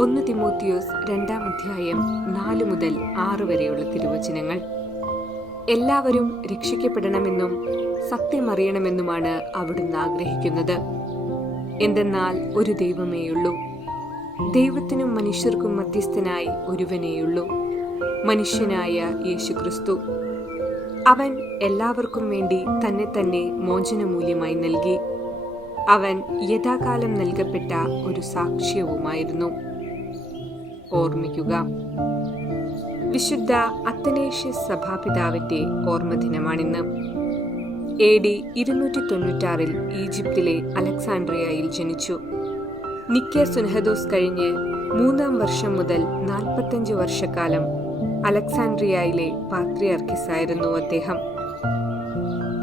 ഒന്ന് തിമോത്തിയോസ് രണ്ടാം അധ്യായം നാല് മുതൽ ആറ് വരെയുള്ള തിരുവചനങ്ങൾ. എല്ലാവരും രക്ഷിക്കപ്പെടണമെന്നും സത്യമറിയണമെന്നുമാണ് അവിടുന്ന് ആഗ്രഹിക്കുന്നത്. എന്തെന്നാൽ ഒരു ദൈവമേയുള്ളൂ. ദൈവത്തിനും മനുഷ്യർക്കും മധ്യസ്ഥനായി ഒരുവനേയുള്ളൂ. മനുഷ്യനായ യേശുക്രിസ്തു. അവൻ എല്ലാവർക്കും വേണ്ടി തന്നെ തന്നെ മോചനമൂല്യമായി നൽകി. അവൻ യഥാകാലം നൽകപ്പെട്ട ഒരു സാക്ഷ്യവുമായിരുന്നു. ഓർമ്മിക്കുക. വിശുദ്ധ അത്തനേഷ്യസ് സഭാപിതാവിന്റെ ഓർമ്മദിനമാണിന്ന്. എ ഡി ഇരുന്നൂറ്റി തൊണ്ണൂറ്റാറിൽ ഈജിപ്തിലെ അലക്സാൻഡ്രിയയിൽ ജനിച്ചു. നിക്ക സുനഹദോസ് കഴിഞ്ഞ് മൂന്നാം വർഷം മുതൽ നാൽപ്പത്തഞ്ച് വർഷക്കാലം അലക്സാൻഡ്രിയയിലെ പാത്രിയാർക്കിസായിരുന്നു അദ്ദേഹം.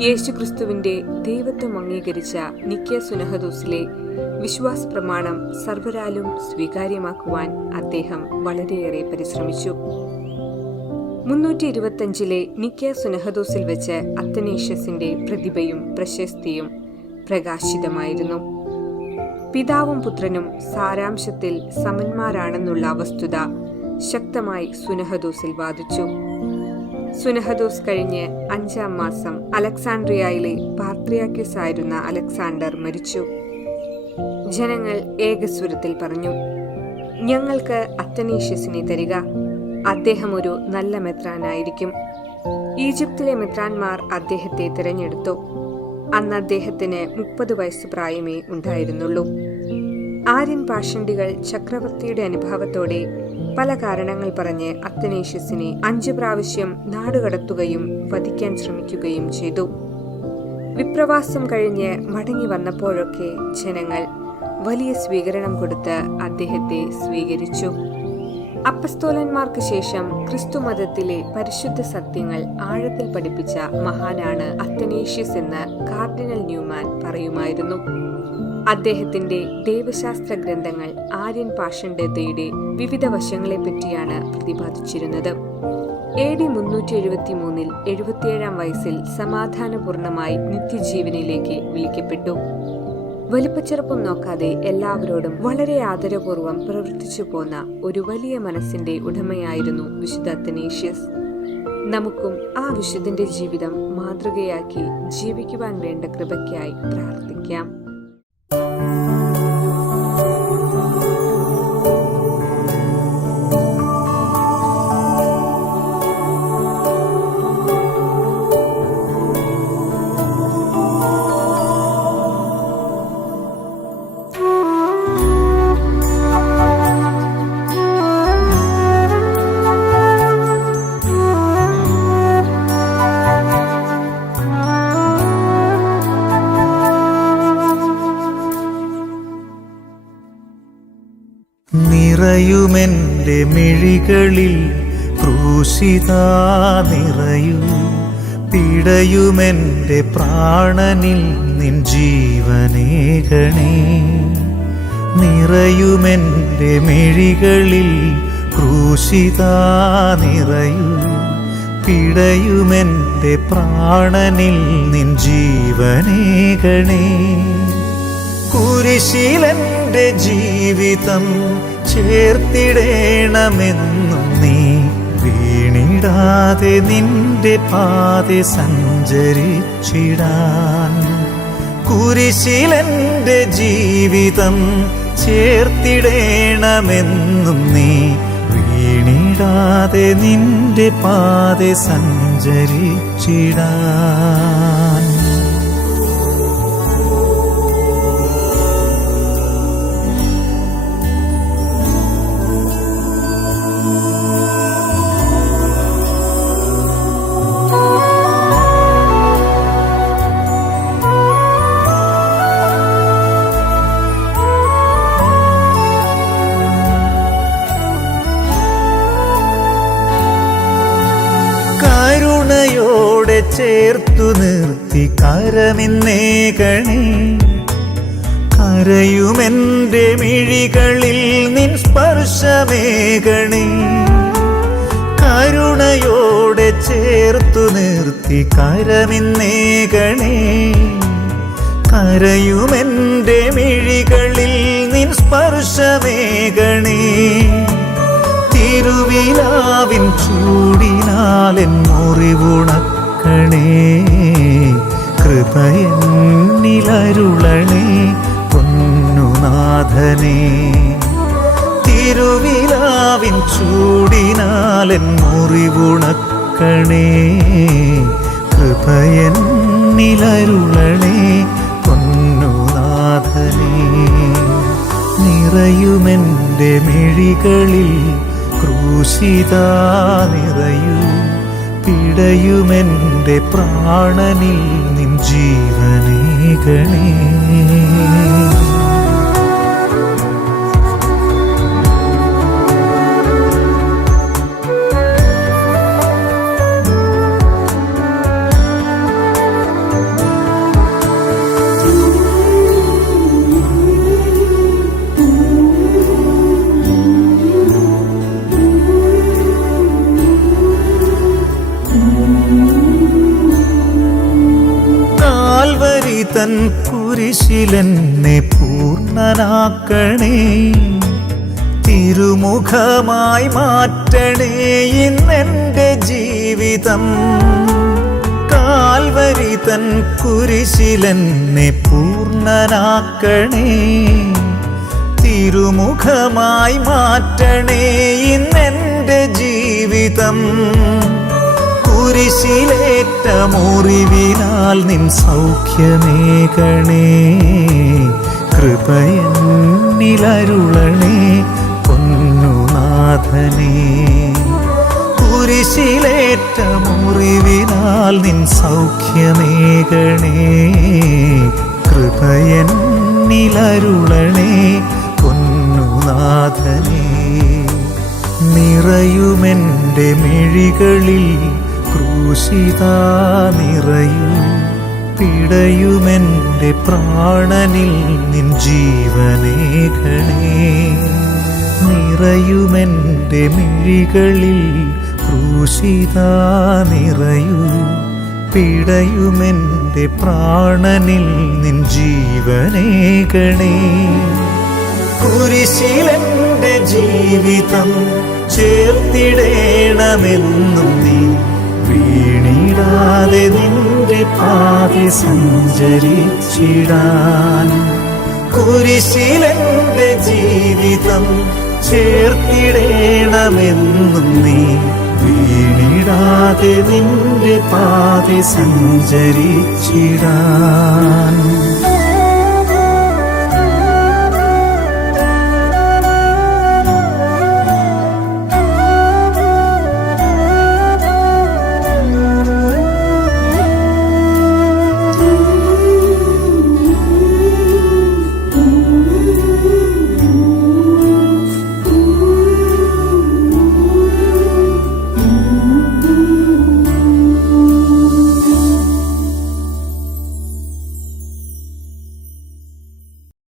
യേശുക്രിസ്തുവിന്റെ ദൈവത്വം അംഗീകരിച്ച നിക്ക സുനഹദോസിലെ വിശ്വാസ പ്രമാണം സർവരാലും സ്വീകാര്യമാക്കുവാൻ അദ്ദേഹം വളരെയേറെ പരിശ്രമിച്ചു. മുന്നൂറ്റി ഇരുപത്തിയഞ്ചിലെ നിക്ക സുനഹദോസിൽ വെച്ച് അത്തനേഷ്യസിന്റെ പ്രതിഭയും പ്രശസ്തിയും പ്രകാശിതമായിരുന്നു. പിതാവും പുത്രനും സാരാംശത്തിൽ സമന്മാരാണെന്നുള്ള വസ്തുത ശക്തമായി സുനഹദോസിൽ വാദിച്ചു. സുനഹദോസ് കഴിഞ്ഞ് അഞ്ചാം മാസം അലക്സാൻഡ്രിയയിലെ പാത്രിയാക്യൂസ് ആയിരുന്ന അലക്സാണ്ടർ മരിച്ചു. ജനങ്ങൾ ഏകസ്വരത്തിൽ പറഞ്ഞു ഞങ്ങൾക്ക് അത്തനീഷ്യസിനെ തരിക. അദ്ദേഹം ഒരു നല്ല മെത്രാനായിരിക്കും. ഈജിപ്തിലെ മെത്രാന്മാർ അദ്ദേഹത്തെ തിരഞ്ഞെടുത്തു. അന്ന് അദ്ദേഹത്തിന് മുപ്പത് വയസ്സ് പ്രായമേ ഉണ്ടായിരുന്നുള്ളൂ. ആര്യൻ പാഷണ്ടികൾ ചക്രവർത്തിയുടെ അനുഭാവത്തോടെ പല കാരണങ്ങൾ പറഞ്ഞ് അത്തനേഷ്യസിനെ അഞ്ചു പ്രാവശ്യം നാടുകടത്തുകയും വധിക്കാൻ ശ്രമിക്കുകയും ചെയ്തു. വിപ്രവാസം കഴിഞ്ഞ് മടങ്ങി വന്നപ്പോഴൊക്കെ ജനങ്ങൾ വലിയ സ്വീകരണം കൊടുത്ത് അദ്ദേഹത്തെ സ്വീകരിച്ചു. അപ്പസ്തോലന്മാർക്ക് ശേഷം ക്രിസ്തു മതത്തിലെ പരിശുദ്ധ സത്യങ്ങൾ ആഴത്തിൽ പഠിപ്പിച്ച മഹാനാണ് അത്തനേഷ്യസ് എന്ന് കാർഡിനൽ ന്യൂമാൻ പറയുമായിരുന്നു. അദ്ദേഹത്തിന്റെ ദൈവശാസ്ത്ര ഗ്രന്ഥങ്ങൾ ആര്യൻ പാഷണ്ഡതയുടെ വിവിധ വശങ്ങളെപ്പറ്റിയാണ് പ്രതിപാദിച്ചിരുന്നത്. എ ഡി മുന്നൂറ്റി എഴുപത്തി മൂന്നിൽ എഴുപത്തിയേഴാം വയസ്സിൽ സമാധാനപൂർണമായി നിത്യജീവനിലേക്ക് വിളിക്കപ്പെട്ടു. വലിപ്പച്ചെറുപ്പം നോക്കാതെ എല്ലാവരോടും വളരെ ആദരപൂർവം പ്രവർത്തിച്ചു പോന്ന ഒരു വലിയ മനസ്സിന്റെ ഉടമയായിരുന്നു വിശുദ്ധ അത്തനേഷ്യസ്. നമുക്കും ആ വിശുദ്ധന്റെ ജീവിതം മാതൃകയാക്കി ജീവിക്കുവാൻ വേണ്ട കൃപയ്ക്കായി പ്രാർത്ഥിക്കാം. നിറയുമെന്റെ മിഴികളിൽ ക്രൂശിത നിറയൂ. പിടയുമെന്റെ പ്രാണനിൽ നിൻ ജീവനേകണേ നിറയുമെന്റെ മിഴികളിൽ ക്രൂശിത നിറയൂ. പിടയുമെന്റെ പ്രാണനിൽ നിൻ ജീവനേകണേ കുരിശീലന്റെ ജീവിതം ചേർത്തിടേണമെന്നും നീ വീണിടാതെ നിന്റെ പാത സഞ്ചരിച്ചിടാൻ. കുരിശിലെന്റെ ജീവിതം ചേർത്തിടേണമെന്നും നീ വീണിടാതെ നിന്റെ പാത സഞ്ചരിച്ചിടാൻ. ചേർത്തു നിർത്തി കരമിന്നേകണേ കരയുമെന്റെ മിഴികളിൽ നിൻ സ്പർശമേകണേ കരുണയോടെ ചേർത്തു നിർത്തി കരമിന്നേകണേ കരയുമെന്റെ മിഴികളിൽ നിൻ സ്പർശമേകണേ തിരുവിലാവിൻ ചൂടിനാലെൻ മുറിവുണക്കണേ കൃപയെന്നിലരുളണേ പൊന്നുനാഥനേ. തിരുവിലാവിൻ ചൂടിനാലെൻ മുറിവുണക്കണേ കൃപയെന്നിലരുളണേ പൊന്നുനാഥനേ. നിറയുമെന്റെ മിഴികളിൽ ക്രൂശിത നിറയൂ. പിടയുമെന്റെ പ്രാണനിൽ നിൻ ജീവനേകണേ തൻ കുരിശിലെന്നെ പൂർണനാക്കണേ തിരുമുഖമായി മാറ്റണേ ഇന്നെന്റെ ജീവിതം. കാൽവരി തൻ കുരിശിലെന്നെ പൂർണനാക്കണേ തിരുമുഖമായി മാറ്റണേ ഇന്നെന്റെ ജീവിതം. കുരിശിലേറ്റ മുറിവിനാൽ നിൻ സൗഖ്യമേകണേ കൃപയന്നിലരുളണേ പൊന്നുനാഥനേ. കുരിശിലേറ്റ മുറിവിനാൽ നിൻ സൗഖ്യമേകണേ കൃപയന്നിലരുളണേ പൊന്നുനാഥനേ. നിറയുമെന്റെ മിഴികളിൽ ക്രൂശിത നിറയൂ പിടയുമെന്റെ പ്രാണനിൽ നിൻ ജീവനേകണേ നിറയുമെന്റെ മിഴികളിൽ ക്രൂശിത നിറയൂ പിടയുമെന്റെ പ്രാണനിൽ നിൻ ജീവനേകണേ കുരിശിലെന്റെ ജീവിതം ചേർത്തിടേണമെന്നും നീ വീണിടാതെ നിന്റെ പാതി സഞ്ചരിച്ചിടാൻ കുരിശിലെന്റെ ജീവിതം ചേർത്തിടേണമെന്നും നീ വീണിടാതെ നിന്റെ പാതി സഞ്ചരിച്ചിടാൻ